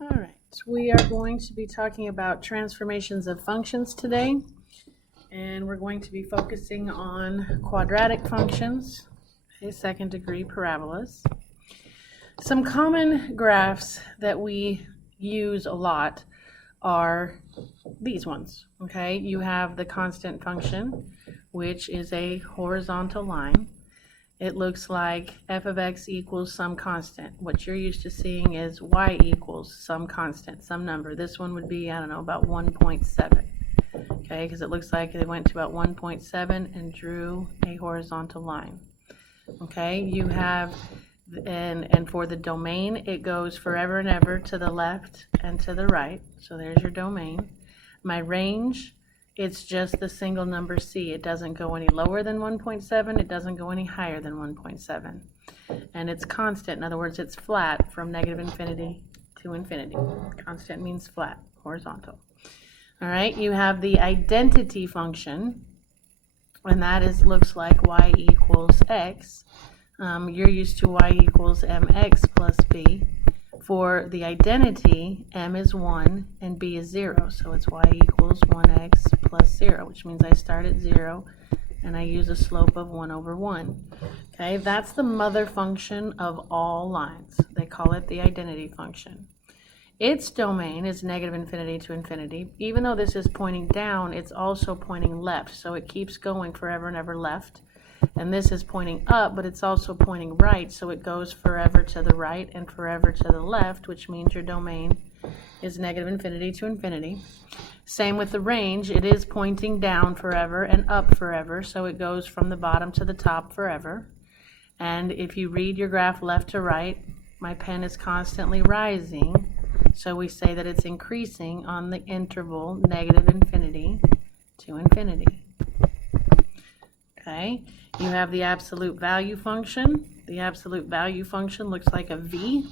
All right, we are going to be talking about transformations of functions today, and we're going to be focusing on quadratic functions, second degree parabolas. Some common graphs that we use a lot are these ones, okay? You have the constant function, which is a horizontal line. It looks like f of x equals some constant. What you're used to seeing is y equals some constant, some number. This one would be, I don't know, about 1.7, okay? Because it looks like they went to about 1.7 and drew a horizontal line, okay? You have, and for the domain, it goes forever and ever to the left and to the right. So there's your domain. My range, it's just the single number c. It doesn't go any lower than 1.7. It doesn't go any higher than 1.7. And it's constant. In other words, it's flat from negative infinity to infinity. Constant means flat, horizontal. All right, you have the identity function, and that looks like y equals x. You're used to y equals mx plus b. For the identity, m is 1 and b is 0, so it's y equals 1x plus 0, which means I start at 0 and I use a slope of 1 over 1. Okay, that's the mother function of all lines. They call it the identity function. Its domain is negative infinity to infinity. Even though this is pointing down, it's also pointing left, so it keeps going forever and ever left. And this is pointing up, but it's also pointing right, so it goes forever to the right and forever to the left, which means your domain is negative infinity to infinity. Same with the range. It is pointing down forever and up forever, so it goes from the bottom to the top forever. And if you read your graph left to right, my pen is constantly rising, so we say that it's increasing on the interval negative infinity to infinity. Okay, you have the absolute value function. The absolute value function looks like a V.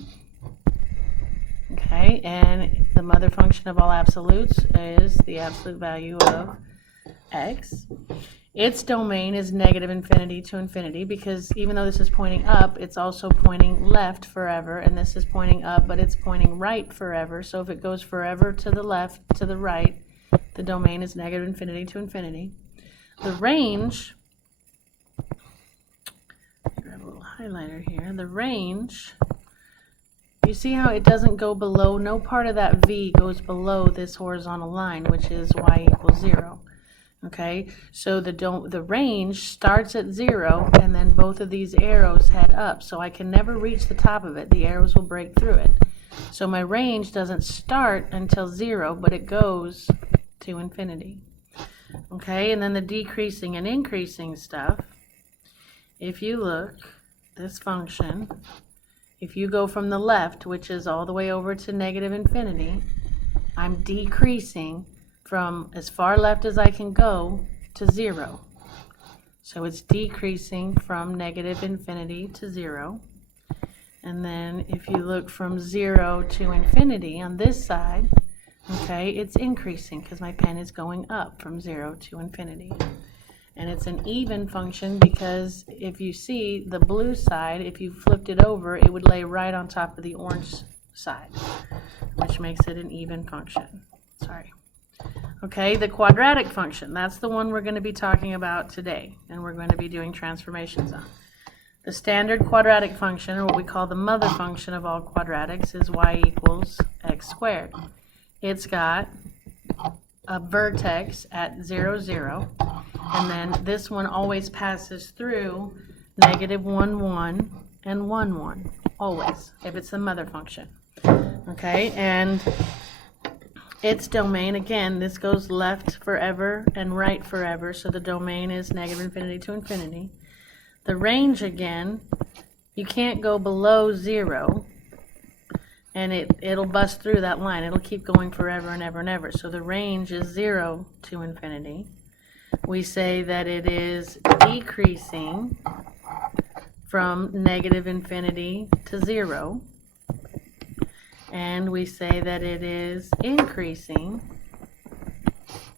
Okay, and the mother function of all absolutes is the absolute value of x. Its domain is negative infinity to infinity, because even though this is pointing up, it's also pointing left forever, and this is pointing up, but it's pointing right forever. So if it goes forever to the left, to the right, the domain is negative infinity to infinity. The range, grab a little highlighter here, the range, you see how it doesn't go below, no part of that V goes below this horizontal line, which is y equals 0. Okay, so the range starts at 0, and then both of these arrows head up, so I can never reach the top of it. The arrows will break through it. So my range doesn't start until 0, but it goes to infinity. Okay, and then the decreasing and increasing stuff, if you look, this function, if you go from the left, which is all the way over to negative infinity, I'm decreasing from as far left as I can go to 0. So it's decreasing from negative infinity to 0. And then if you look from 0 to infinity on this side, okay, it's increasing because my pen is going up from 0 to infinity. And it's an even function because if you see the blue side, if you flipped it over, it would lay right on top of the orange side, which makes it an even function. Sorry. Okay, the quadratic function, that's the one we're going to be talking about today, and we're going to be doing transformations on. The standard quadratic function, or what we call the mother function of all quadratics, is y equals x squared. It's got a vertex at 0, 0, and then this one always passes through negative 1, 1, and 1, 1, always, if it's the mother function. Okay, and its domain, again, this goes left forever and right forever, so the domain is negative infinity to infinity. The range, again, you can't go below 0, and it'll bust through that line. It'll keep going forever and ever and ever. So the range is 0 to infinity. We say that it is decreasing from negative infinity to 0. And we say that it is increasing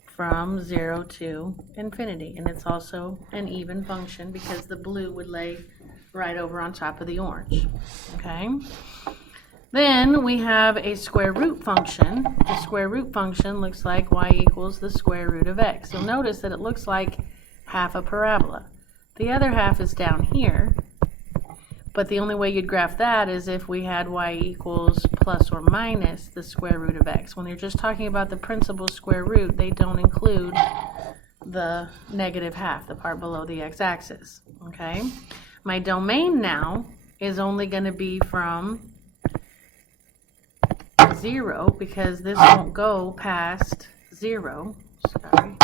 from 0 to infinity. And it's also an even function because the blue would lay right over on top of the orange. Okay? Then we have a square root function. The square root function looks like y equals the square root of x. You'll notice that it looks like half a parabola. The other half is down here, but the only way you'd graph that is if we had y equals plus or minus the square root of x. When you're just talking about the principal square root, they don't include the negative half, the part below the x-axis. Okay? My domain now is only going to be from 0 because this won't go past 0. Sorry.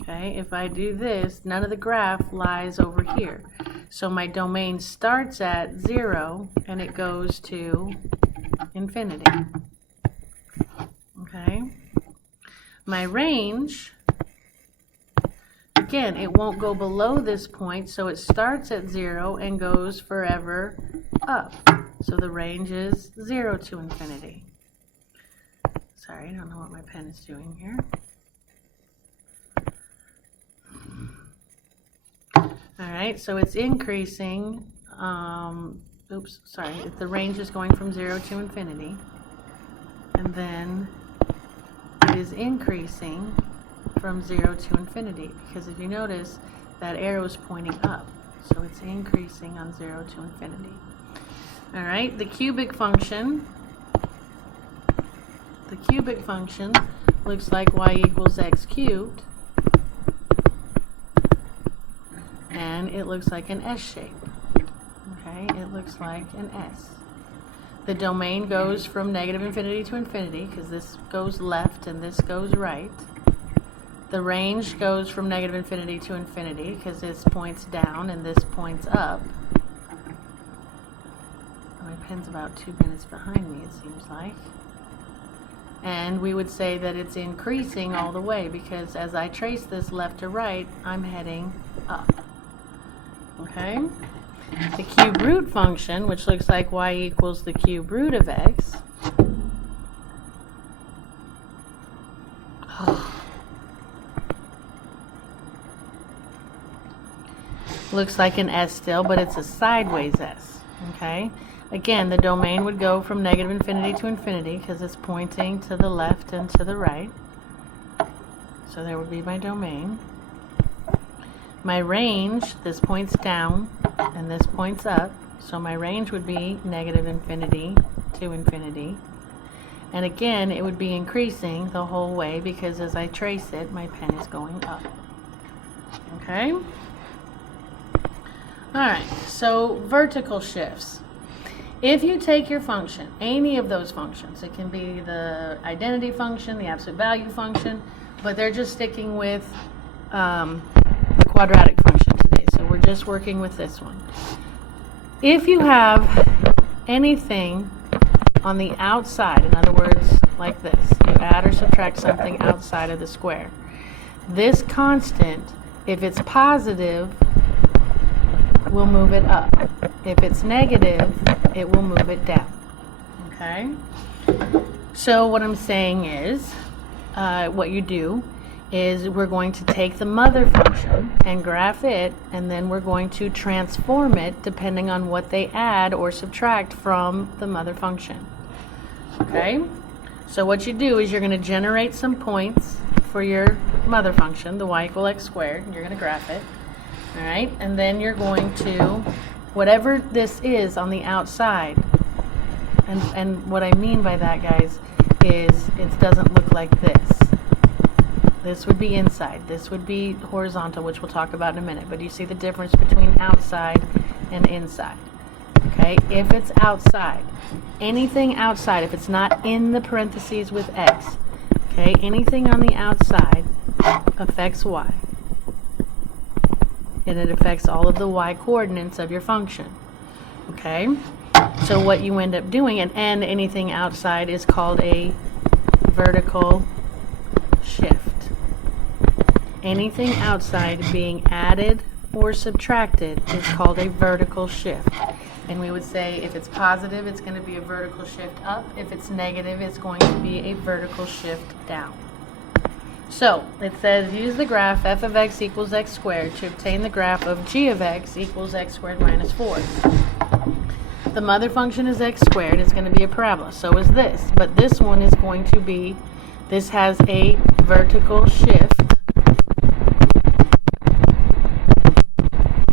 Okay, if I do this, none of the graph lies over here. So my domain starts at 0 and it goes to infinity. Okay. My range, again, it won't go below this point, so it starts at 0 and goes forever up. So the range is 0 to infinity. Sorry, I don't know what my pen is doing here. Alright, so it's increasing, the range is going from 0 to infinity, and then it is increasing from 0 to infinity, because if you notice, that arrow is pointing up, so it's increasing on 0 to infinity. Alright, the cubic function looks like y equals x cubed, and it looks like an S shape. Okay, it looks like an S. The domain goes from negative infinity to infinity because this goes left and this goes right. The range goes from negative infinity to infinity because this points down and this points up. My pen's about 2 minutes behind me, it seems like. And we would say that it's increasing all the way because as I trace this left to right, I'm heading up. Okay? The cube root function, which looks like y equals the cube root of x, looks like an S still, but it's a sideways S. Okay? Again, the domain would go from negative infinity to infinity because it's pointing to the left and to the right. So there would be my domain. My range, this points down and this points up. So my range would be negative infinity to infinity. And again, it would be increasing the whole way because as I trace it, my pen is going up. Okay? Alright, so vertical shifts. If you take your function, any of those functions, it can be the identity function, the absolute value function, but they're just sticking with the quadratic function today, so we're just working with this one. If you have anything on the outside, in other words, like this, you add or subtract something outside of the square, this constant, if it's positive, will move it up. If it's negative, it will move it down. Okay? So what I'm saying is, what you do is we're going to take the mother function and graph it, and then we're going to transform it depending on what they add or subtract from the mother function. Okay? So what you do is you're going to generate some points for your mother function, the y equal x squared, and you're going to graph it. Alright, and then you're going to, whatever this is on the outside, and what I mean by that, guys, is it doesn't look like this. This would be inside, this would be horizontal, which we'll talk about in a minute, but you see the difference between outside and inside. Okay, if it's outside, anything outside, if it's not in the parentheses with x, okay, anything on the outside affects y. And it affects all of the y coordinates of your function. Okay? So what you end up doing, and anything outside is called a vertical shift. Anything outside being added or subtracted is called a vertical shift. And we would say if it's positive, it's going to be a vertical shift up. If it's negative, it's going to be a vertical shift down. So, it says use the graph f of x equals x squared to obtain the graph of g of x equals x squared minus 4. The mother function is x squared. It's going to be a parabola. So is this. But this one is going to be, this has a vertical shift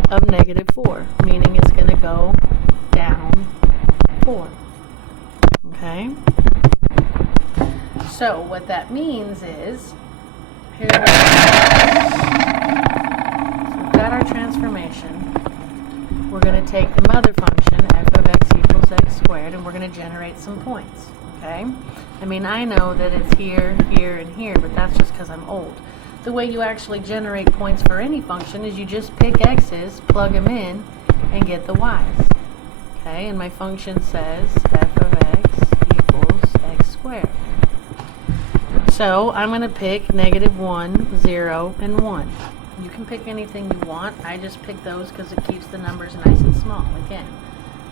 of -4, meaning it's going to go down 4. Okay? So what that means is, here we go. So we've got our transformation. We're going to take the mother function, f of x equals x squared, and we're going to generate some points. Okay? I mean, I know that it's here, here, and here, but that's just because I'm old. The way you actually generate points for any function is you just pick x's, plug them in, and get the y's. Okay? And my function says f of x equals x squared. So I'm going to pick -1, 0, and 1. You can pick anything you want. I just pick those because it keeps the numbers nice and small. Again,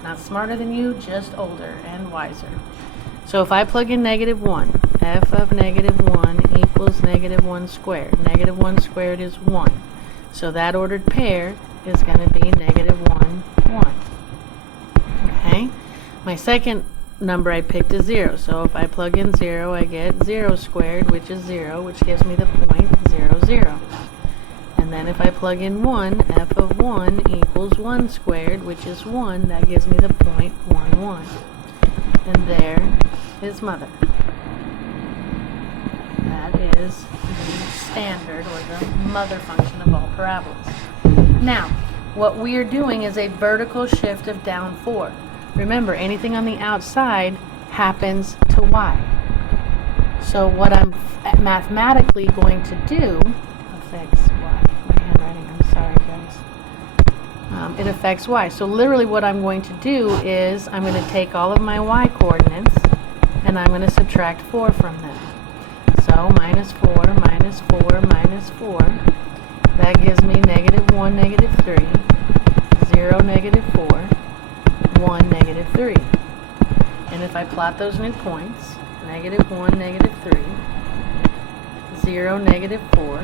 not smarter than you, just older and wiser. So if I plug in -1, f of -1 equals -1 squared. -1 squared is 1. So that ordered pair is going to be -1, 1. Okay? My second number I picked is 0. So if I plug in 0, I get 0 squared, which is 0, which gives me the point 0, 0. And then if I plug in 1, f of 1 equals 1 squared, which is 1. That gives me the point 1, 1. And there is mother. That is the standard, or the mother function of all parabolas. Now, what we are doing is a vertical shift of down 4. Remember, anything on the outside happens to y. So what I'm mathematically going to do affects y. My handwriting, I'm sorry guys. It affects y. So literally what I'm going to do is I'm going to take all of my y coordinates and I'm going to subtract 4 from them. So -4, -4, -4. That gives me -1, -3, 0, -4. 1, -3. And if I plot those new points, -1, -3, 0, -4,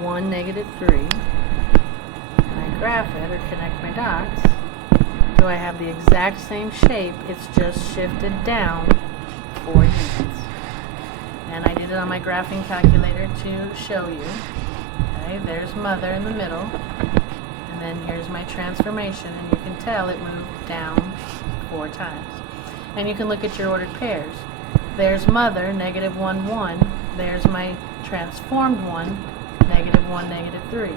1, -3, and I graph it or connect my dots, do I have the exact same shape? It's just shifted down 4 units. And I did it on my graphing calculator to show you. Okay, there's mother in the middle. And then here's my transformation, and you can tell it moved down 4 times. And you can look at your ordered pairs. There's mother, -1, 1. There's my transformed one, -1, -3.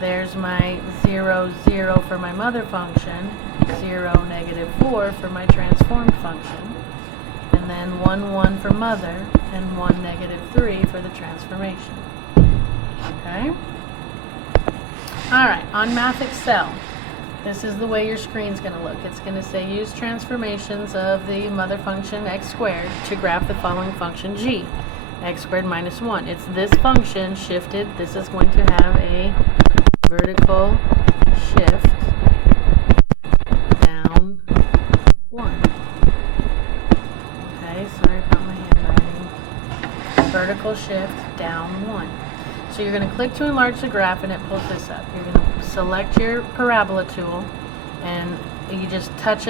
There's my 0, 0 for my mother function, 0, -4 for my transformed function. And then 1, 1 for mother, and 1, -3 for the transformation. Okay? Alright, on Math Excel, this is the way your screen's going to look. It's going to say use transformations of the mother function x squared to graph the following function g, x squared minus 1. It's this function shifted. This is going to have a vertical shift down 1. Okay, sorry about my handwriting. Vertical shift down 1. So you're going to click to enlarge the graph and it pulls this up. You're going to select your parabola tool and you just touch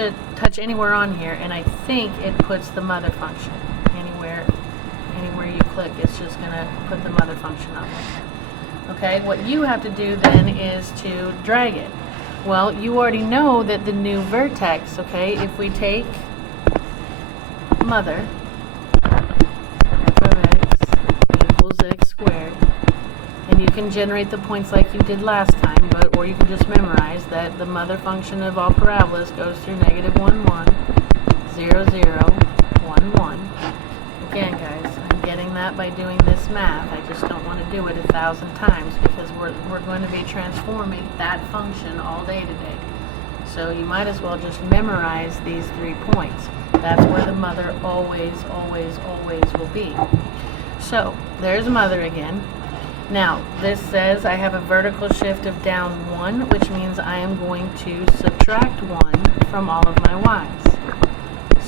anywhere on here, and I think it puts the mother function. Anywhere you click, it's just going to put the mother function on there. Okay, what you have to do then is to drag it. Well, you already know that the new vertex, okay, if we take mother, f of x equals x squared, and you can generate the points like you did last time, or you can just memorize that the mother function of all parabolas goes through -1, 1, 0, 0, 1, 1. Again, guys, I'm getting that by doing this math. I just don't want to do it 1,000 times because we're going to be transforming that function all day today. So you might as well just memorize these 3 points. That's where the mother always, always, always will be. So there's mother again. Now, this says I have a vertical shift of down 1, which means I am going to subtract 1 from all of my y's.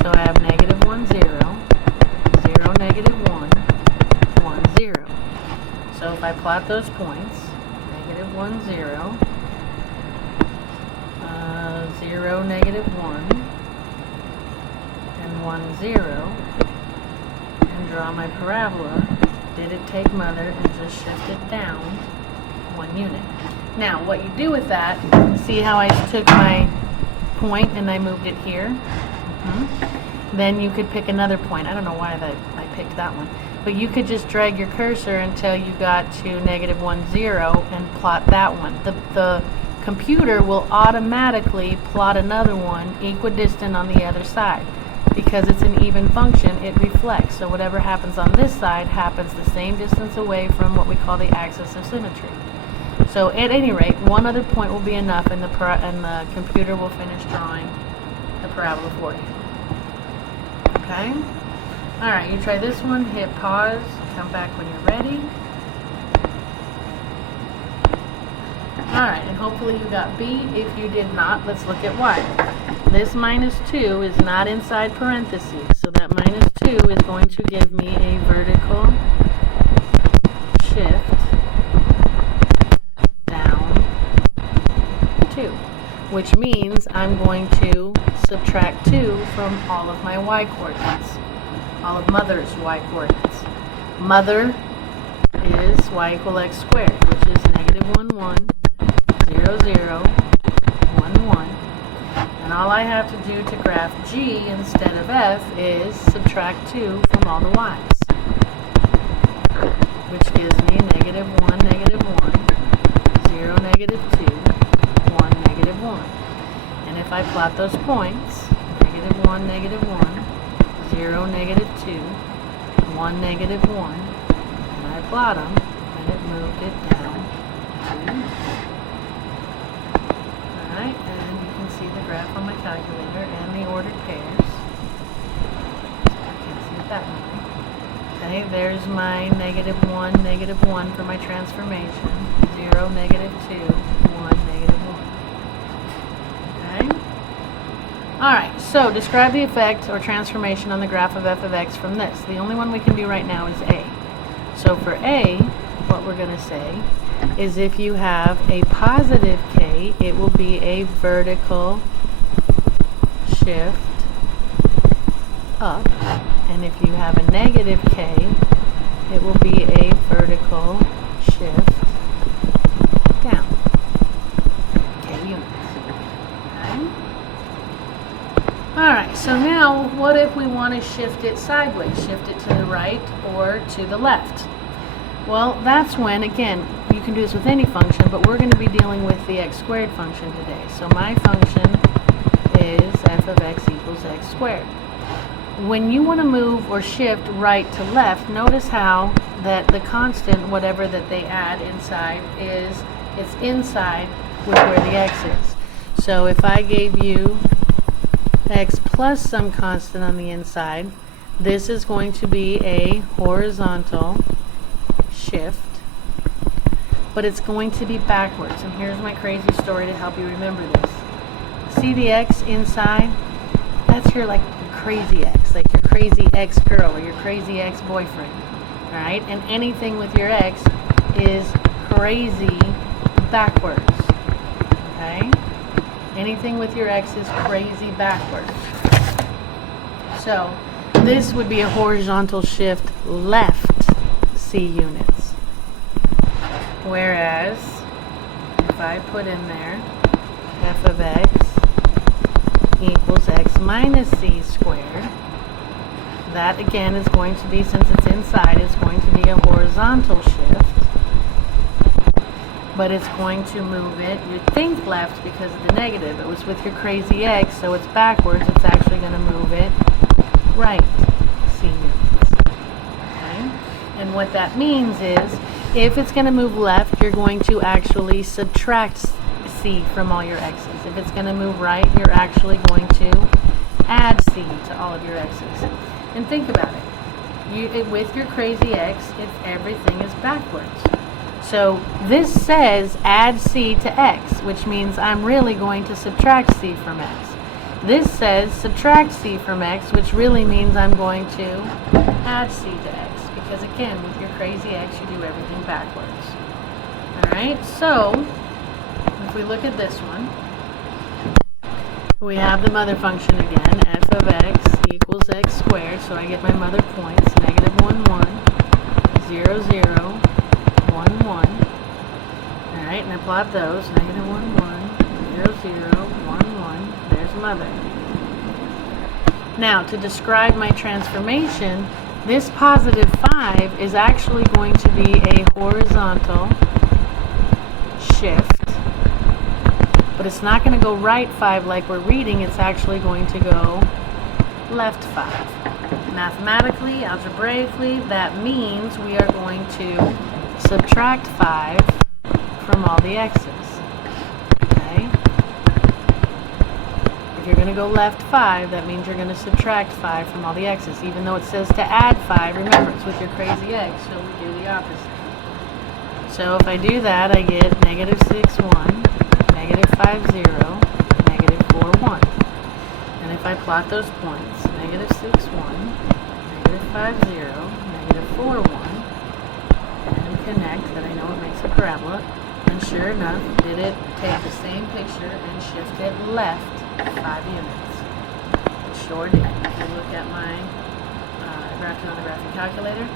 So I have -1, 0, 0, -1, 1, 0. So if I plot those points, -1, 0, 0, negative 1, and 1, 0, and draw my parabola. Did it take mother and just shift it down 1 unit? Now, what you do with that, see how I took my point and I moved it here? Then you could pick another point. I don't know why I picked that one. But you could just drag your cursor until you got to negative 1, 0 and plot that one. The computer will automatically plot another one equidistant on the other side. Because it's an even function, it reflects. So whatever happens on this side happens the same distance away from what we call the axis of symmetry. So at any rate, one other point will be enough and the computer will finish drawing the parabola for you. Okay? Alright, you try this one, hit pause, come back when you're ready. Alright, and hopefully you got B. If you did not, let's look at Y. This minus 2 is not inside parentheses, so that minus 2 is going to give me a vertical shift down 2, which means I'm going to subtract 2 from all of my Y coordinates, all of mother's Y coordinates. Mother is Y equal x squared, which is negative 1, 1, 0, 0, 1, 1. And all I have to do to graph G instead of F is subtract 2 from all the Y's, which gives me negative 1, negative 1, 0, negative 2, 1, negative 1. And if I plot those points, negative 1, negative 1, 0, negative 2, 1, negative 1, and I plot them, and it moved it down 2. Alright, and you can see the graph on my calculator and the ordered pairs. I can't see it that way. Okay, there's my negative 1 for my transformation. 0, negative 2, 1, negative 1. Okay? Alright, so describe the effect or transformation on the graph of f of x from this. The only one we can do right now is A. So for A, what we're going to say is if you have a positive k, it will be a vertical shift up, and if you have a negative k, it will be a vertical shift down, k units. Okay? Alright, so now what if we want to shift it sideways, shift it to the right or to the left? Well, that's when, again, you can do this with any function, but we're going to be dealing with the x squared function today. So my function is f of x equals x squared. When you want to move or shift right to left, notice how that the constant, whatever that they add inside, it's inside with where the x is. So if I gave you x plus some constant on the inside, this is going to be a horizontal shift, but it's going to be backwards. And here's my crazy story to help you remember this. See the x inside? That's your crazy ex, like your crazy ex-girl or your crazy ex-boyfriend. Alright? And anything with your ex is crazy backwards. Okay? Anything with your ex is crazy backwards. So this would be a horizontal shift left C units. Whereas if I put in there f of x equals x minus c squared, that again is going to be, since it's inside, is going to be a horizontal shift, but it's going to move it, you'd think left because of the negative. It was with your crazy x, so it's backwards. It's actually going to move it right c units. Okay? And what that means is, if it's going to move left, you're going to actually subtract c from all your x's. If it's going to move right, you're actually going to add c to all of your x's. And think about it. With your crazy x, everything is backwards. So this says add c to x, which means I'm really going to subtract c from x. This says subtract c from x, which really means I'm going to add c to x. Because again, with your crazy x, you do everything backwards. Alright, so if we look at this one, We have the mother function again, f of x equals x squared, so I get my mother points, negative 1, 1, 0, 0, 1, 1. Alright, and I plot those, negative 1, 1, 0, 0, 1, 1. There's mother. Now, to describe my transformation, this positive 5 is actually going to be a horizontal shift. But it's not going to go right 5 like we're reading, it's actually going to go left 5. Mathematically, algebraically, that means we are going to subtract 5 from all the x's. Okay? If you're going to go left 5, that means you're going to subtract 5 from all the x's. Even though it says to add 5, remember, it's with your crazy x, so we do the opposite. So if I do that, I get negative 6, 1. Negative 5, 0, negative 4, 1. And if I plot those points, negative 6, 1, negative 5, 0, negative 4, 1, and connect, that I know it makes a parabola, and sure enough, did it take the same picture and shift it left 5 units? It sure did. If you look at my graphed it on the graphing calculator,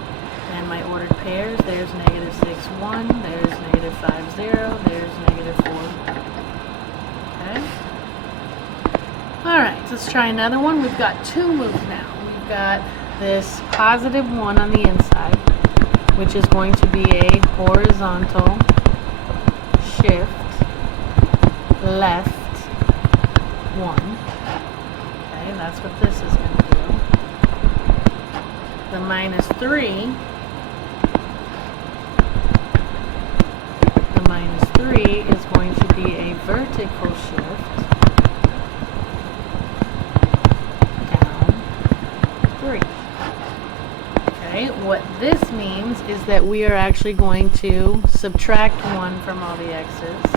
and my ordered pairs, there's negative 6, 1, there's negative 5, 0, there's negative 4, 1. Okay. Alright, let's try another one. We've got two moves now. We've got this positive 1 on the inside, which is going to be a horizontal shift left 1. Okay, that's what this is going to do. The minus 3, is going to be a vertical shift down 3. Okay, what this means is that we are actually going to subtract 1 from all the x's,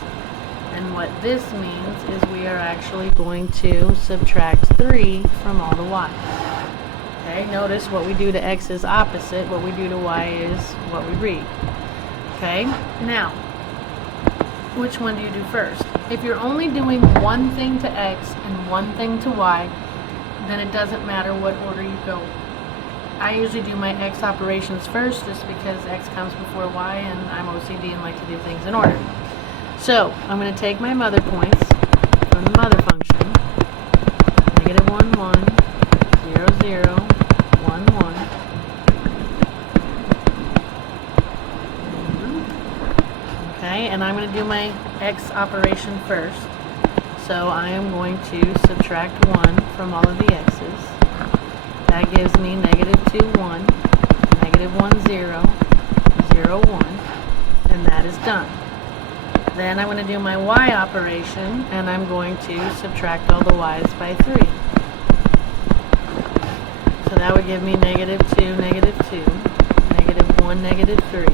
and what this means is we are actually going to subtract 3 from all the y's. Okay, notice what we do to x is opposite, what we do to y is what we read. Okay, now, which one do you do first? If you're only doing one thing to x and one thing to y, then it doesn't matter what order you go. I usually do my x operations first just because x comes before y and I'm OCD and like to do things in order. So, I'm going to take my mother points from the mother function, negative 1, 1, 0, 0, 1, 1. Okay, and I'm going to do my x operation first. So I am going to subtract 1 from all of the x's. That gives me negative 2, 1, negative 1, 0, 0, 1, and that is done. Then I'm going to do my y operation, and I'm going to subtract all the y's by 3. So that would give me negative 2, negative 2, negative 1, negative 3,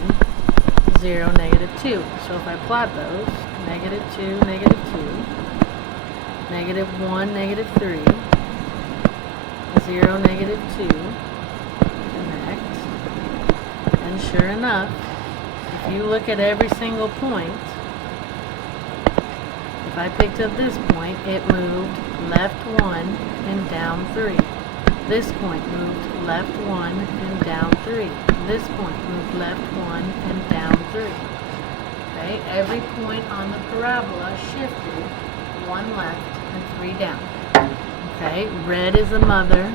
0, negative 2. So if I plot those, negative 2, negative 2, negative 1, negative 3, 0, negative 2, connect, and sure enough, if you look at every single point, if I picked up this point, it moved left 1 and down 3. This point moved left 1 and down 3. This point moved left 1 and down 3. Okay, every point on the parabola shifted 1 left and 3 down. Okay, red is the mother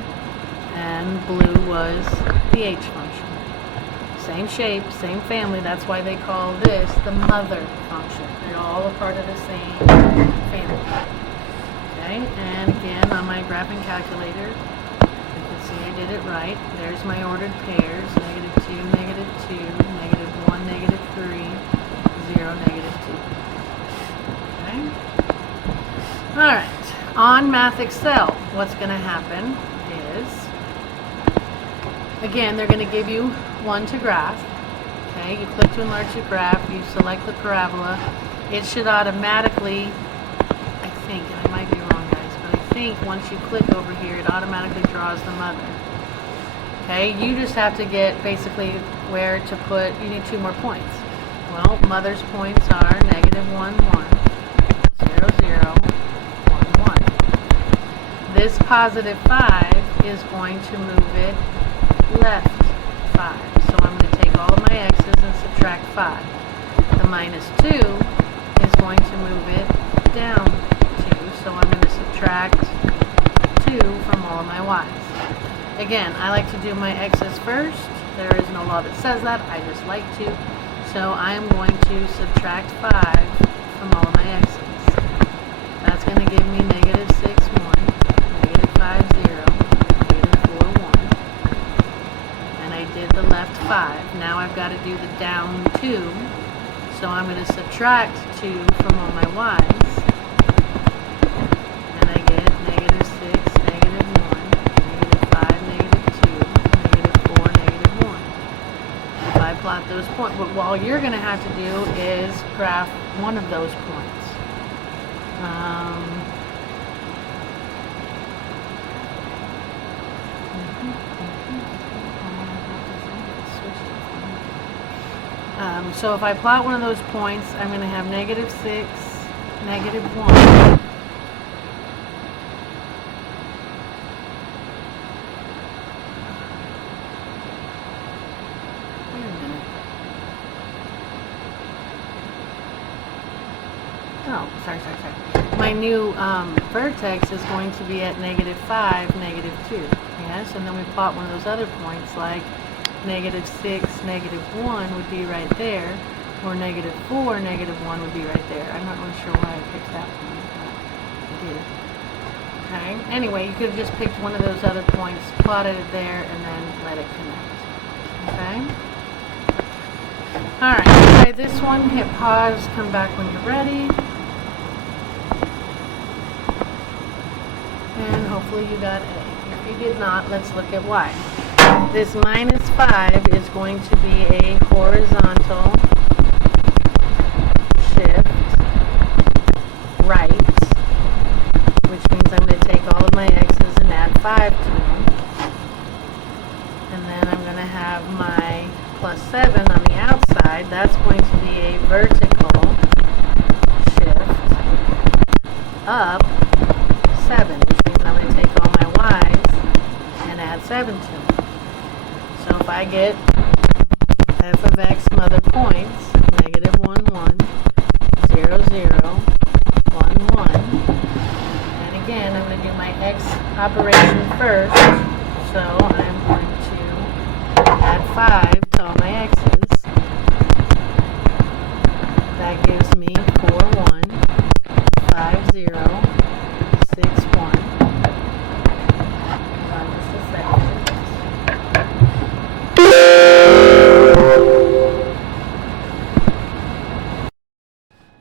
and blue was the h function. Same shape, same family, that's why they call this the mother function. They're all a part of the same family. Okay, and again on my graphing calculator, you can see I did it right. There's my ordered pairs, negative 2, negative 2, negative 1, negative 3, 0, negative 2. Okay? Alright, on Math Excel, what's going to happen is, again, they're going to give you one to graph. Okay, you click to enlarge your graph, you select the parabola. It should automatically, I think, and I might be wrong guys, but I think once you click over here, it automatically draws the mother. Okay, you just have to get basically where to put, you need 2 more points. Well, mother's points are negative 1, 1, 0, 0, 1, 1. this positive 5 is going to move it left 5. So I'm going to take all of my x's and subtract 5. The minus 2 is going to move it down 2. So I'm going to subtract 2 from all of my y's. Again, I like to do my x's first. There is no law that says that. I just like to. So I'm going to subtract 5 from all of my x's. That's going to give me negative 6, 1, negative 5, 0, negative 4, 1. And I did the left 5. Now I've got to do the down 2. So I'm going to subtract 2 from all my y's. And I get negative 6, negative 1, negative 5, negative 2, negative 4, negative 1. If I plot those points, but all you're going to have to do is graph one of those points. So if I plot one of those points, I'm going to have negative 6, negative 1. Wait a minute. Oh, sorry. My new vertex is going to be at negative 5, negative 2. Yes, and then we plot one of those other points like negative 6, negative 1 would be right there, or negative 4, negative 1 would be right there. I'm not really sure why I picked that one, but I did. Okay, anyway, you could have just picked one of those other points, plotted it there, and then let it connect. Okay? Alright, try this one, hit pause, come back when you're ready. And hopefully you got A. If you did not, let's look at Y. This minus 5 is going to be a horizontal shift right, which means I'm going to take all of my x's and add 5 to them. And then I'm going to have my plus 7 on the outside. That's going to be a vertical shift up 7, which means I'm going to take all my y's and add 7 to them. So if I get f of x some other points, negative 1, 1, 0, 0, 1, 1, and again I'm going to do my x operation first, so I'm going to add 5 to all my x's. That gives me 4, 1, 5, 0, 6, 1. Just a second.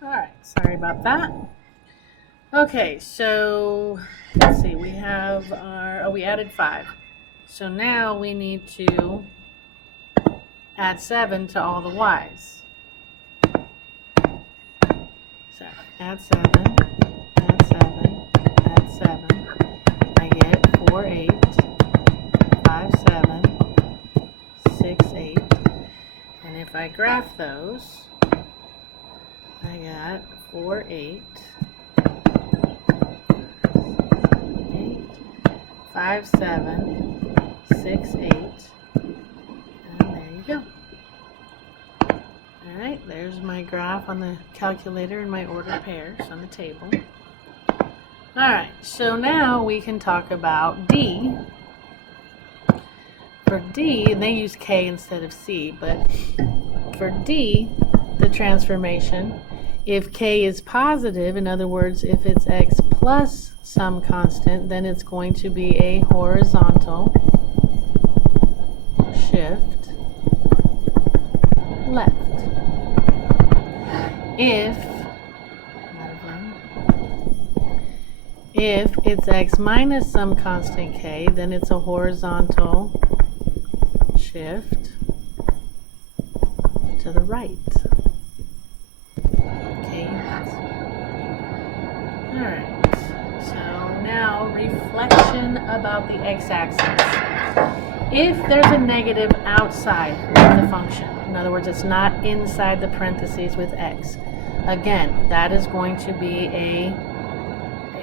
Alright, sorry about that. Okay, so let's see, we have our, we added 5. So now we need to add 7 to all the y's. So add 7, add 7, add 7. I get 4, 8, 5, 7, 6, 8. And if I graph those, I got 4, 8, 5, 7, 6, 8, and there you go. Alright, there's my graph on the calculator and my ordered pairs on the table. Alright, so now we can talk about D. For D, they use K instead of C, but for D, the transformation, if K is positive, in other words, if it's x plus some constant, then it's going to be a horizontal shift left. If it's x minus some constant K, then it's a horizontal shift to the right. Okay. Alright. So now reflection about the x-axis. If there's a negative outside of the function, in other words, it's not inside the parentheses with x, again, that is going to be a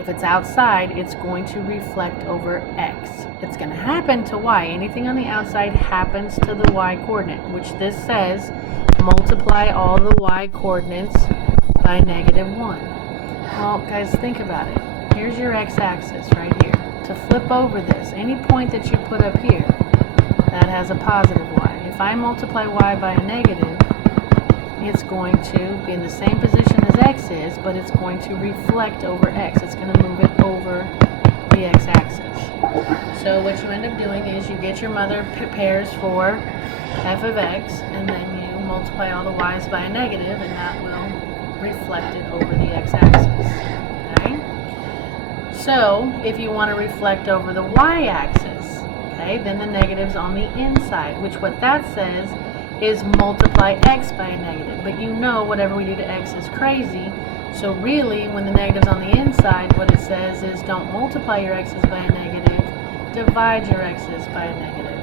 If it's outside, it's going to reflect over x. It's going to happen to y. Anything on the outside happens to the y coordinate, which this says multiply all the y coordinates by -1. Well, guys, think about it. Here's your x-axis right here. To flip over this, any point that you put up here, that has a positive y. If I multiply y by a negative, it's going to be in the same position as x is, but it's going to reflect over x. It's going to move it over the x-axis. So what you end up doing is you get your mother pairs for f of x, and then you multiply all the y's by a negative, and that will reflect it over the x-axis. Okay? So if you want to reflect over the y-axis, okay, then the negative's on the inside, which what that says is multiply x by a negative. But you know whatever we do to x is crazy. So really, when the negative's on the inside, what it says is don't multiply your x's by a negative, divide your x's by a negative.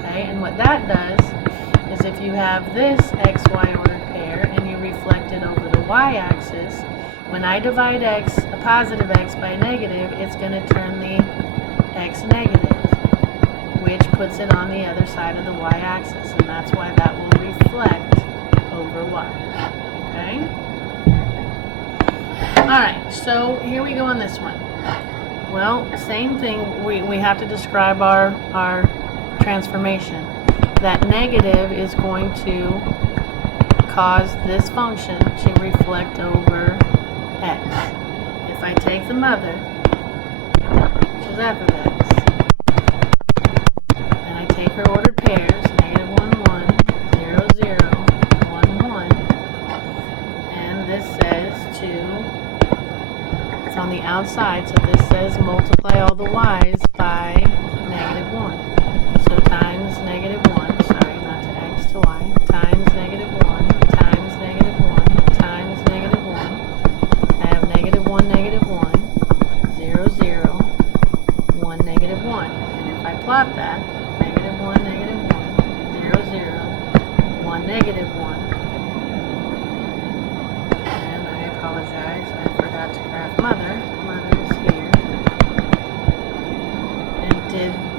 Okay, and what that does is if you have this xy ordered pair and you reflect it over the y-axis, when I divide x, a positive x by a negative, it's going to turn the x negative, which puts it on the other side of the y-axis, and that's why that will reflect over y. Okay? Alright, so here we go on this one. Well, same thing, we have to describe our transformation. That negative is going to cause this function to reflect over x. If I take the mother, which is f of x, take her ordered pairs, -1, 1, 0, 0, 1, 1, and this says it's on the outside, so this says multiply all the y's by -1. So times -1, sorry, not to x, to y, times -1, times -1, times -1. I have -1, -1, 0, 0, 1, -1. And if I plot that, -1, -1, 0, 0, 1, -1. And I apologize, I forgot to graph mother. Mother is here. And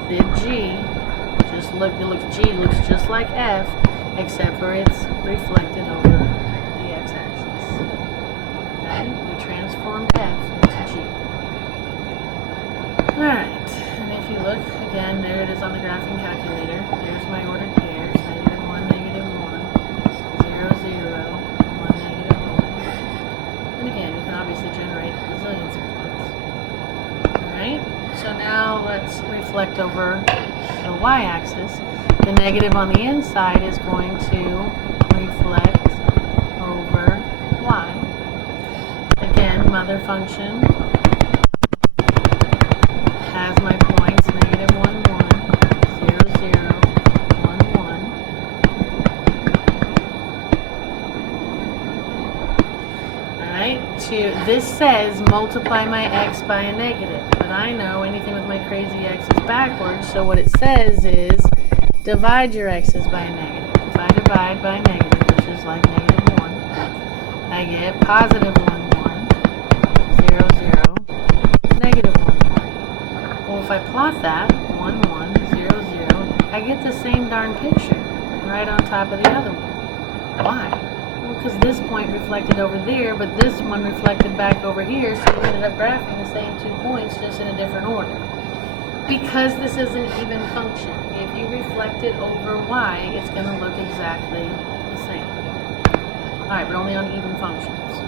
did G, just look, G looks just like F, except for it's reflected over the x-axis. Okay, we transformed F into G. Alright, and if you look, again, there it is on the graphing calculator. There's my ordered pairs, -1, -1, 0, 0, 1, -1. And again, you can obviously generate bazillions of points. Alright, so now let's reflect over the y-axis. The negative on the inside is going to reflect over y. Again, mother function has my points, -1, 1, 0, 0, 1, 1. Alright, this says multiply my x by a negative, but I know anything with my crazy x is backwards, so what it says is divide your x's by a negative. If I divide by a negative, which is like -1, I get +1, 1, 0, 0, -1. Well, if I plot that, 1, 1, 0, 0, I get the same darn picture right on top of the other one. Why? Well, because this point reflected over there, but this one reflected back over here, so we ended up graphing the same 2 points just in a different order. Because this is an even function, if you reflect it over y, it's going to look exactly the same. Alright, but only on even functions.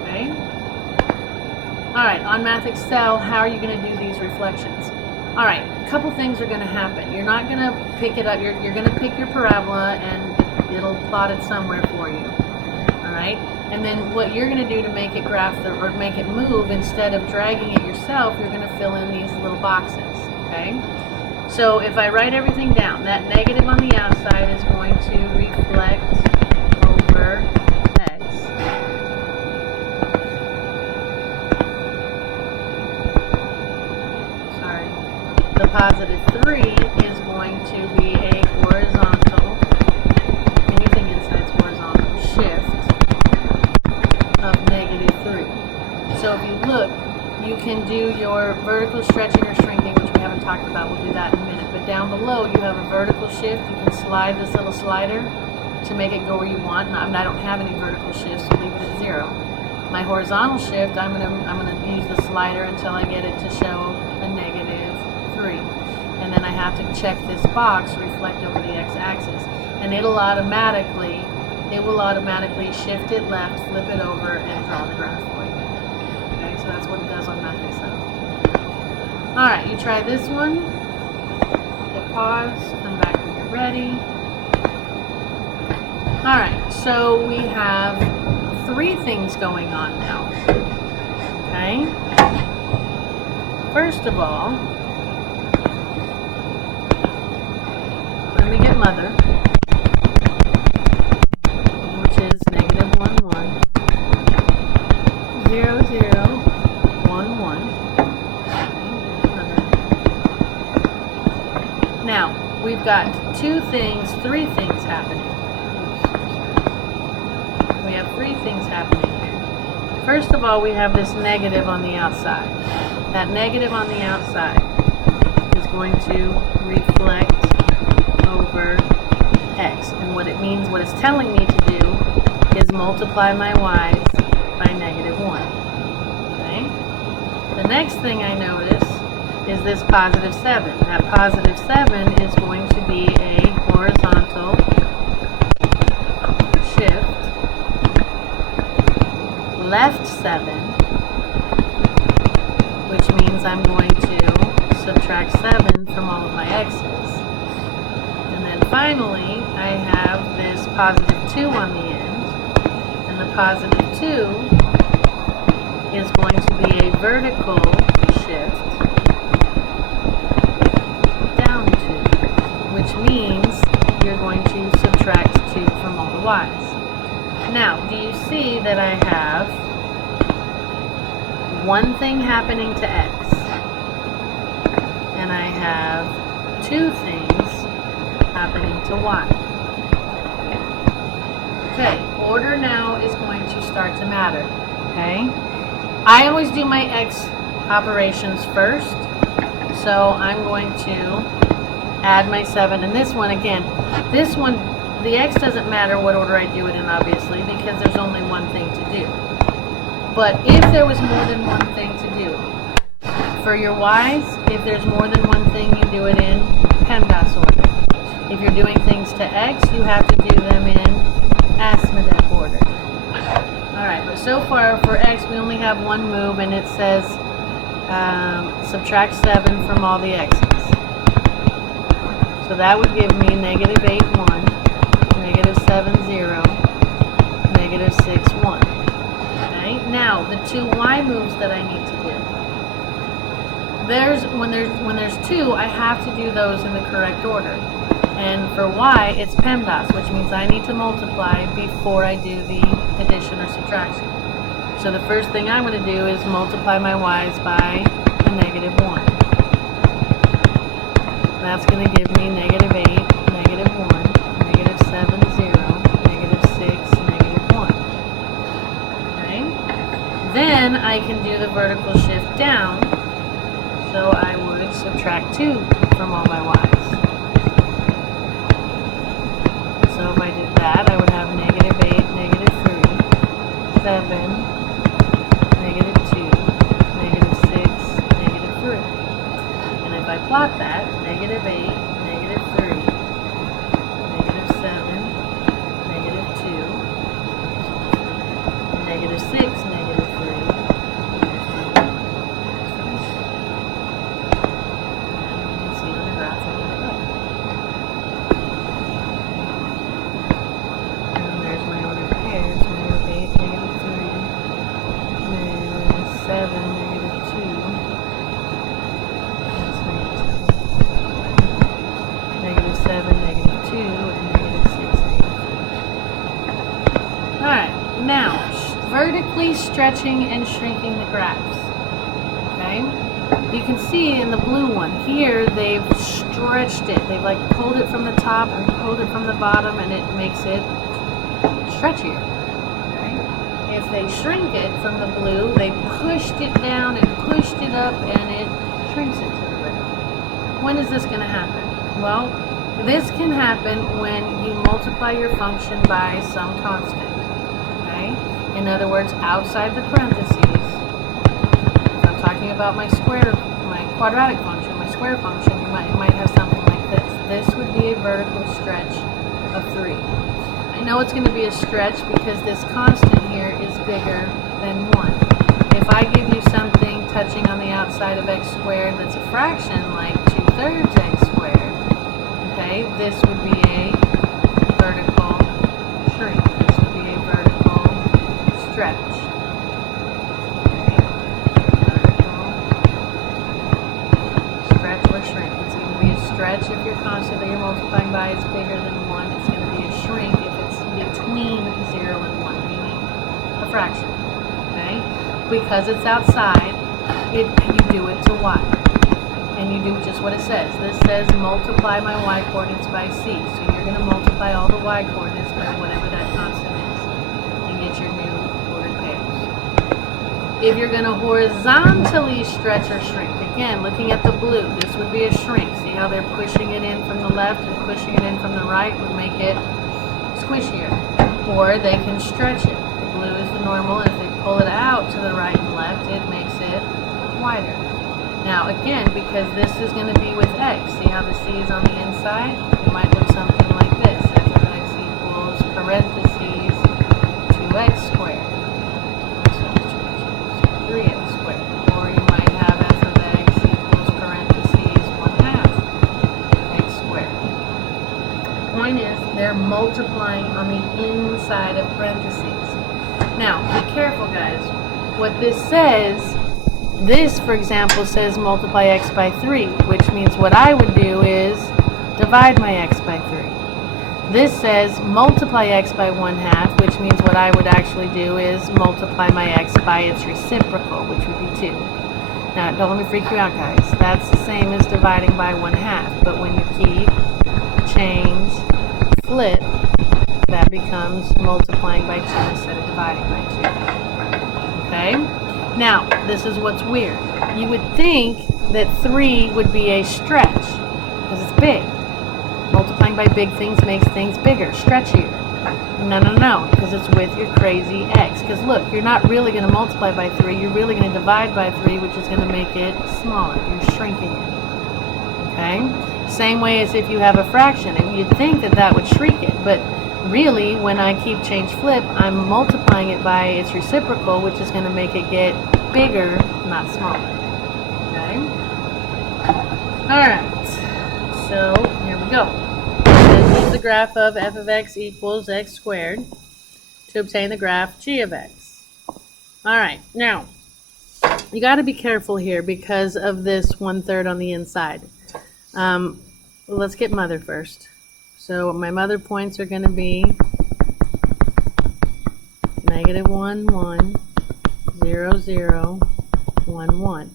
Okay? Alright, on Math Excel, how are you going to do these reflections? Alright, a couple things are going to happen. You're not going to pick it up, you're going to pick your parabola and it'll plot it somewhere for you. Alright? And then what you're going to do to make it graph or make it move, instead of dragging it yourself, you're going to fill in these little boxes. Okay? So if I write everything down, that negative on the outside is going to reflect over x. Sorry. The positive 3 is going to be a horizontal, anything inside is horizontal, shift of -3. So if you look, vertical stretching or shrinking, which we haven't talked about. We'll do that in a minute. But down below, you have a vertical shift. You can slide this little slider to make it go where you want. I don't have any vertical shifts, so leave it at 0. My horizontal shift, I'm gonna use the slider until I get it to show a -3. And then I have to check this box, reflect over the x-axis, and it will automatically shift it left, flip it over, and draw the graph for you. Okay, so that's what it does on Math Excel. Alright, you try this one, hit pause, come back when you're ready. Alright, so we have 3 things going on now. Okay? First of all, let me get mother, which is -1, 1, 0, 0, 1, 1. Now, we've got 3 things happening. We have 3 things happening here. First of all, we have this negative on the outside. That negative on the outside is going to reflect over x, and what it's telling me to do is multiply my y's by -1. Okay? The next thing I notice is this +7. That +7 is going to be a horizontal shift left 7, which means I'm going to subtract 7 from all of my x's. And then finally, I have this +2 on the end, and the +2 is going to be a vertical shift down 2, which means you're going to subtract 2 from all the y's. Now, do you see that I have one thing happening to x, and I have 2 things happening to y? Okay, order now is going to start to matter, okay? I always do my x operations first, so I'm going to add my 7, and this one, the x doesn't matter what order I do it in, obviously, because there's only one thing to do. But if there was more than one thing to do, for your y's, if there's more than one thing, you do it in PEMDAS order. If you're doing things to x, you have to do them in ASMODEF order. Alright, but so far for x, we only have one move, and it says subtract 7 from all the x's. So that would give me -8, 1. -7, 0, -6, 1. Okay? Now, the 2 y moves that I need to do. When there's 2, I have to do those in the correct order. And for y, it's PEMDAS, which means I need to multiply before I do the addition or subtraction. So the first thing I'm going to do is multiply my y's by a -1. That's going to give me -8, -1. -7, 0, -6, -1. Okay? Then I can do the vertical shift down, so I would subtract 2 from all my y's. So if I did that, I would have -8, -3, 7, -2, -6, -3. And if I plot that, -8, -3, -7, -2, -6, -3. Let's see what the graph will look like. And there's my ordered pairs, -8, -3, -7, -2. -7, -2, and -6, -3. Alright, now, vertically stretching and shrinking the graphs. Okay? You can see in the blue one, here they've stretched it. They've like pulled it from the top and pulled it from the bottom, and it makes it stretchier. Okay? If they shrink it from the blue, they pushed it down and pushed it up, and it shrinks it to the middle. When is this going to happen? Well, this can happen when you multiply your function by some constant. Okay? In other words, outside the parentheses, if I'm talking about my quadratic function, my square function, you might have something like this. This would be a vertical stretch of 3. I know it's going to be a stretch because this constant here is bigger than 1. If I give you something touching on the outside of x squared that's a fraction, like 2/3 x squared, okay, this would be a vertical shrink. This would be a vertical stretch. Okay, vertical stretch or shrink. It's going to be a stretch if your constant that you're multiplying by is bigger than 1. It's going to be a shrink if it's between 0 and 1, meaning a fraction. Okay? Because it's outside, you do it to y. And you do just what it says. This says multiply my y coordinates by c. So you're going to multiply all the y coordinates by whatever that constant is and get your new ordered pairs. If you're going to horizontally stretch or shrink, again, looking at the blue, this would be a shrink. See how they're pushing it in from the left and pushing it in from the right would make it squishier. Or they can stretch it. The blue is the normal. If they pull it out to the right and left, it makes it wider. Now again, because this is going to be with x, see how the c is on the inside? It might look something like this. F of x equals parentheses 2x squared. So 3x squared. Or you might have f of x equals parentheses 1/2 x squared. The point is, they're multiplying on the inside of parentheses. Now, be careful, guys. What this says, this, for example, says multiply x by 3, which means what I would do is divide my x by 3. This says multiply x by 1/2, which means what I would actually do is multiply my x by its reciprocal, which would be 2. Now, don't let me freak you out, guys. That's the same as dividing by 1/2, but when you keep, change, flip, that becomes multiplying by 2 instead of dividing by 2. Okay? Now, this is what's weird. You would think that 3 would be a stretch, because it's big. Multiplying by big things makes things bigger, stretchier. No, because it's with your crazy x. Because look, you're not really going to multiply by 3, you're really going to divide by 3, which is going to make it smaller. You're shrinking it. Okay? Same way as if you have a fraction, and you'd think that that would shrink it, but really, when I keep, change, flip, I'm multiplying it by its reciprocal, which is going to make it get bigger, not smaller. Okay? Alright, so here we go. Let's use the graph of f of x equals x squared to obtain the graph g of x. Alright, now, you got to be careful here because of this 1/3 on the inside. Let's get mother first. So my mother points are going to be -1, 1, 0, 0, 1, 1.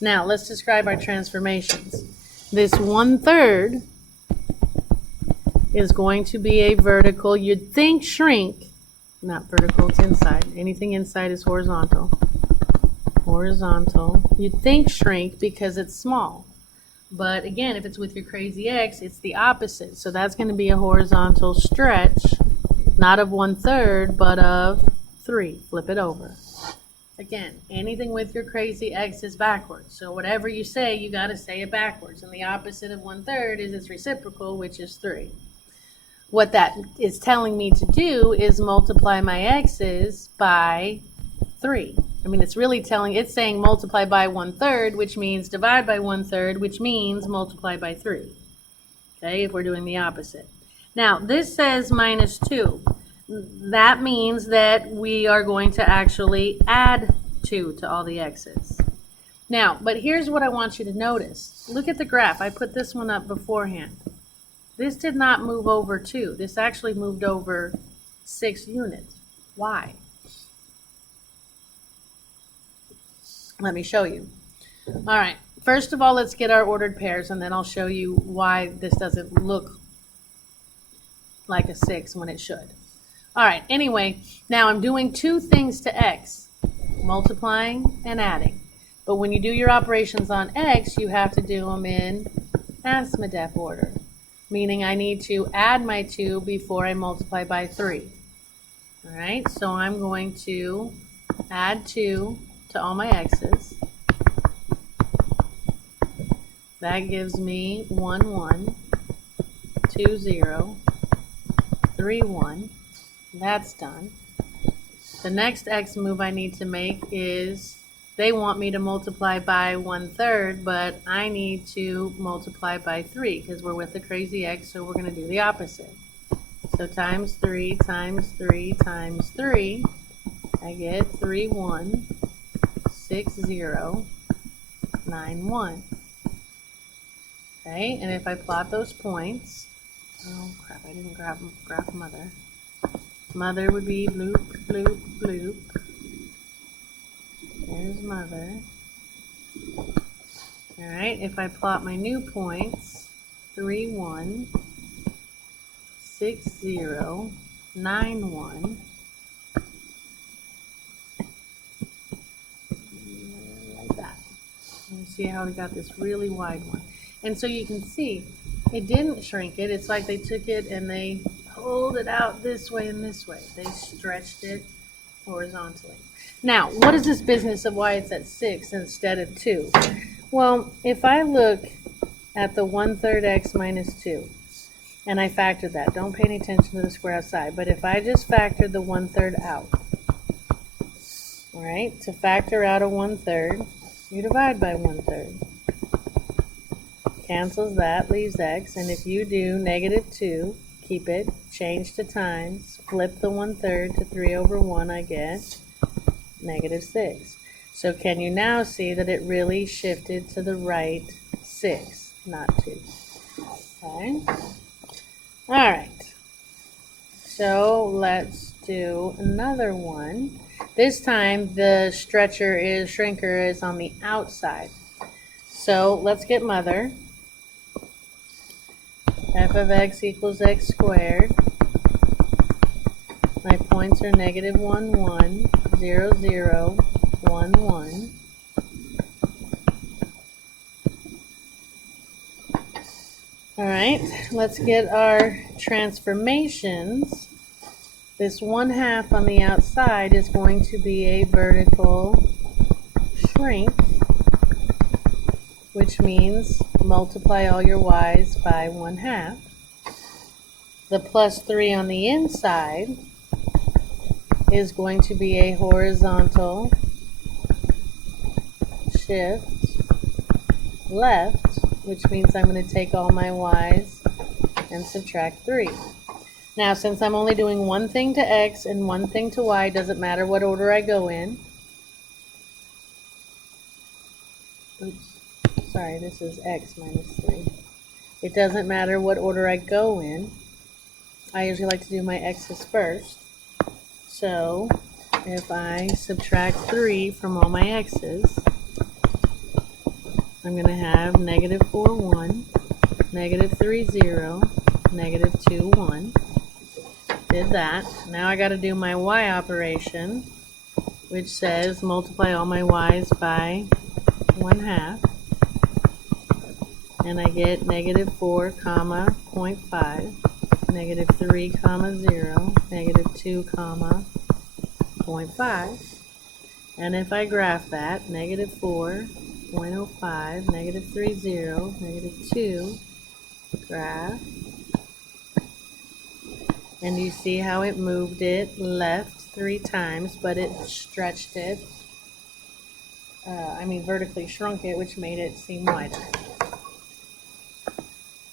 Now let's describe our transformations. This 1/3 is going to be a vertical, you'd think shrink, not vertical, it's inside. Anything inside is horizontal. Horizontal. You'd think shrink because it's small. But again, if it's with your crazy x, it's the opposite. So that's going to be a horizontal stretch, not of 1/3, but of 3. Flip it over. Again, anything with your crazy x is backwards. So whatever you say, you got to say it backwards. And the opposite of 1/3 is its reciprocal, which is 3. What that is telling me to do is multiply my x's by 3. I mean, it's saying multiply by 1/3, which means divide by 1/3, which means multiply by 3. Okay, if we're doing the opposite. Now, this says -2. That means that we are going to actually add 2 to all the x's. Now, but here's what I want you to notice. Look at the graph. I put this one up beforehand. This did not move over 2. This actually moved over 6 units. Why? Let me show you. All right, first of all, let's get our ordered pairs, and then I'll show you why this doesn't look like a 6 when it should. All right, anyway, now I'm doing 2 things to x, multiplying and adding. But when you do your operations on x, you have to do them in Asmodef order, meaning I need to add my 2 before I multiply by 3. All right, so I'm going to add 2 to all my x's. That gives me 1, 1, 2, 0, 3, 1. That's done. The next x move I need to make is they want me to multiply by 1/3, but I need to multiply by 3 because we're with the crazy x, so we're going to do the opposite. So times 3 times 3 times 3, I get 3, 1, 6, 0, 9, 1. Okay, and if I plot those points, oh crap, I didn't graph mother. Mother would be bloop, bloop, bloop. There's mother. Alright, if I plot my new points, 3, 1, 6, 0, 9, 1. Like that. You see how we got this really wide one. And so you can see, it didn't shrink it. It's like they took it and they pulled it out this way and this way. They stretched it horizontally. Now, what is this business of why it's at 6 instead of 2? Well, if I look at the 1/3 x minus 2, and I factor that, don't pay any attention to the square outside, but if I just factor the 1/3 out, all right, to factor out a 1/3, you divide by 1/3. Cancels that, leaves x, and if you do -2, keep it, change to times, flip the 1/3 to 3/1, I get -6. So can you now see that it really shifted to the right 6, not 2? Okay. All right. So let's do another one. This time the shrinker is on the outside. So let's get mother. F of x equals x squared. My points are -1, 1, 0, 0, 1, 1. All right, let's get our transformations. This 1/2 on the outside is going to be a vertical shrink, which means multiply all your y's by 1/2. The +3 on the inside is going to be a horizontal shift left, which means I'm going to take all my y's and subtract 3. Now, since I'm only doing one thing to x and one thing to y, doesn't matter what order I go in. Oops, sorry, this is x minus 3. It doesn't matter what order I go in. I usually like to do my x's first. So, if I subtract 3 from all my x's, I'm going to have -4, 1, -3, 0, -2, 1. Did that. Now I got to do my y operation, which says multiply all my y's by 1/2. And I get -4, 0.5, -3, 0, -2, 0.5. And if I graph that, -4, 0.05, -3, 0, -2, graph. And you see how it moved it left 3 times, but it stretched it, vertically shrunk it, which made it seem wider.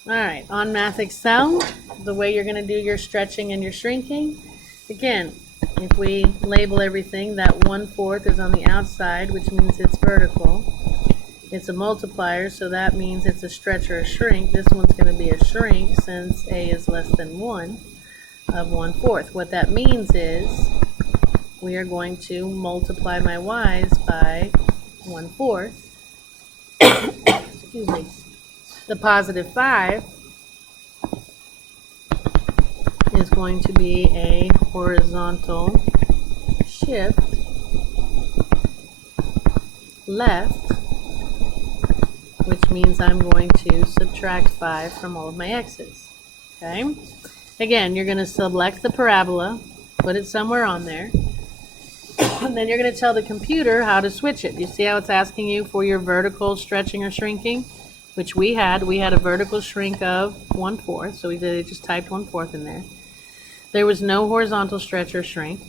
All right, on Math Excel, the way you're going to do your stretching and your shrinking, again, if we label everything, that 1/4 is on the outside, which means it's vertical. It's a multiplier, so that means it's a stretch or a shrink. This one's going to be a shrink since a is less than 1 of 1/4. What that means is we are going to multiply my y's by 1/4. Excuse me. The +5 is going to be a horizontal shift left, which means I'm going to subtract 5 from all of my x's. Okay? Again, you're going to select the parabola, put it somewhere on there, and then you're going to tell the computer how to switch it. You see how it's asking you for your vertical stretching or shrinking, which we had. We had a vertical shrink of 1/4, so we just typed 1/4 in there. There was no horizontal stretch or shrink,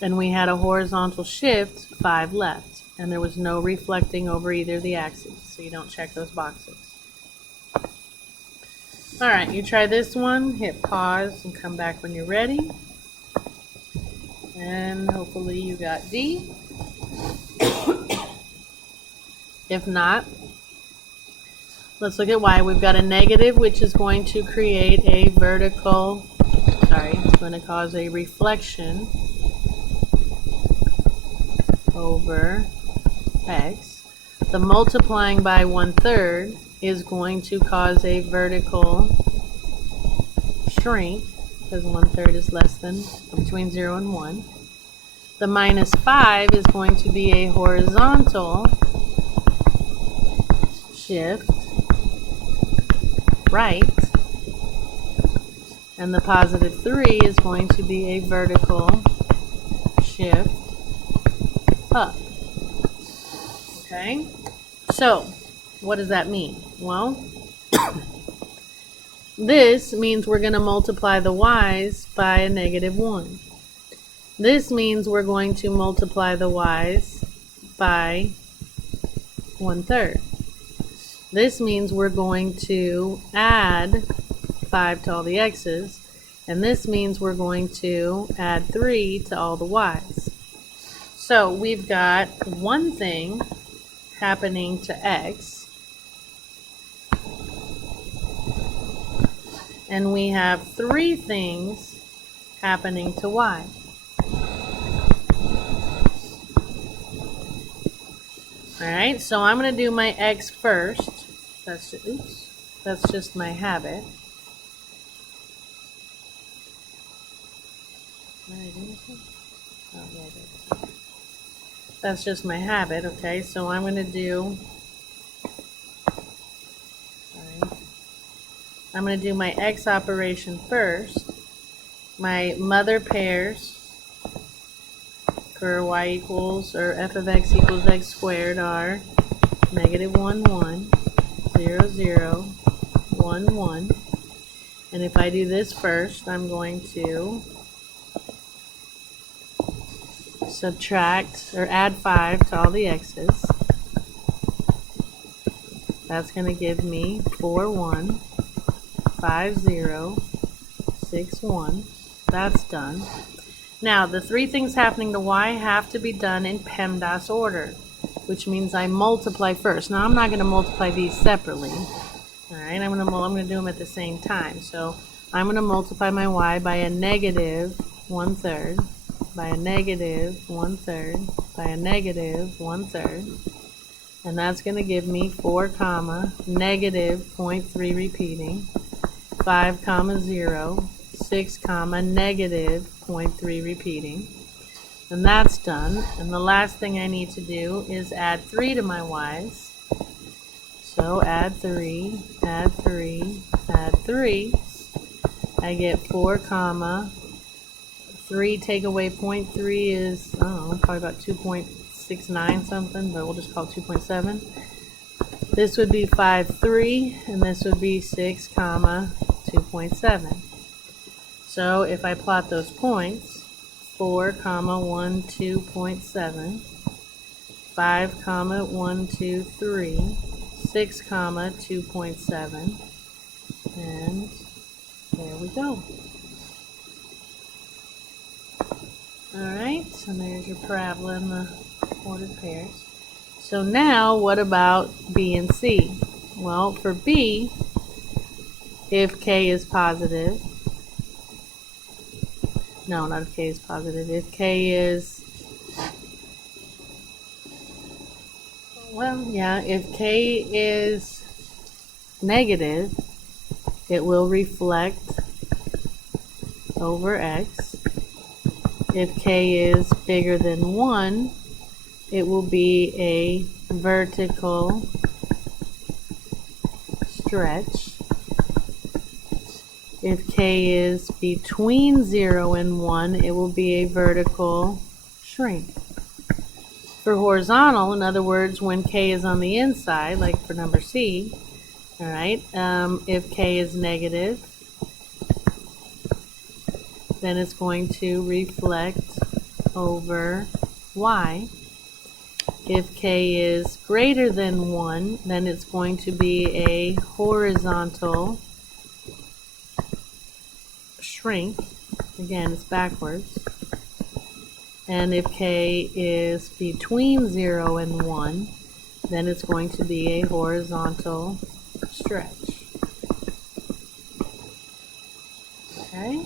and we had a horizontal shift 5 left, and there was no reflecting over either of the axes, so you don't check those boxes. All right, you try this one, hit pause and come back when you're ready. And hopefully you got D. If not, let's look at Y. We've got a negative, which is going to create a vertical, it's going to cause a reflection over X. The multiplying by 1/3 is going to cause a vertical shrink, because 1/3 is less than, between 0 and 1. The -5 is going to be a horizontal shift right, and the +3 is going to be a vertical shift up. Okay, so what does that mean? Well, this means we're going to multiply the y's by a -1. This means we're going to multiply the y's by 1/3. This means we're going to add 5 to all the x's, and this means we're going to add 3 to all the y's. So we've got one thing happening to x, and we have 3 things happening to y. Alright, so I'm going to do my x first. That's just my habit. That's just my habit, okay? So I'm going to do, I'm going to do my x operation first. My mother pairs for y equals, or f of x equals x squared are -1, 1, 0, 0, 1, 1. And if I do this first, I'm going to subtract or add 5 to all the x's. That's going to give me 4, 1, 5, 0, 6, 1. That's done. Now, the 3 things happening to y have to be done in PEMDAS order, which means I multiply first. Now, I'm not going to multiply these separately. All right, I'm going to do them at the same time. So I'm going to multiply my y by a -1/3, by a -1/3, by a -1/3, and that's going to give me 4, -0.3 repeating, 5, 0, 6, -0.3 repeating, and that's done. And the last thing I need to do is add 3 to my y's. So add 3, add 3, add 3. I get 4, 3 take away 0.3 is, I don't know, probably about 2.69 something, but we'll just call it 2.7. This would be 5, 3, and this would be 6, 2.7. So if I plot those points, 4, 1, 2.7, 5, 1, 2, 3, 6, 2.7, and there we go. Alright, so there's your parabola and the ordered pairs. So now, what about B and C? Well, for B, if K is positive, no, not if K is positive, if K is, well, yeah, if K is negative, it will reflect over X. If K is bigger than 1, it will be a vertical stretch. If k is between 0 and 1, it will be a vertical shrink. For horizontal, in other words, when k is on the inside, like for number C, all right, if k is negative, then it's going to reflect over y. If k is greater than 1, then it's going to be a horizontal shrink. Again, it's backwards. And if k is between 0 and 1, then it's going to be a horizontal stretch. Okay?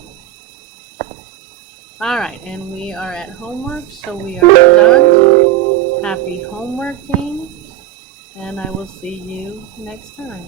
All right, and we are at homework, so we are done. Happy homeworking, and I will see you next time.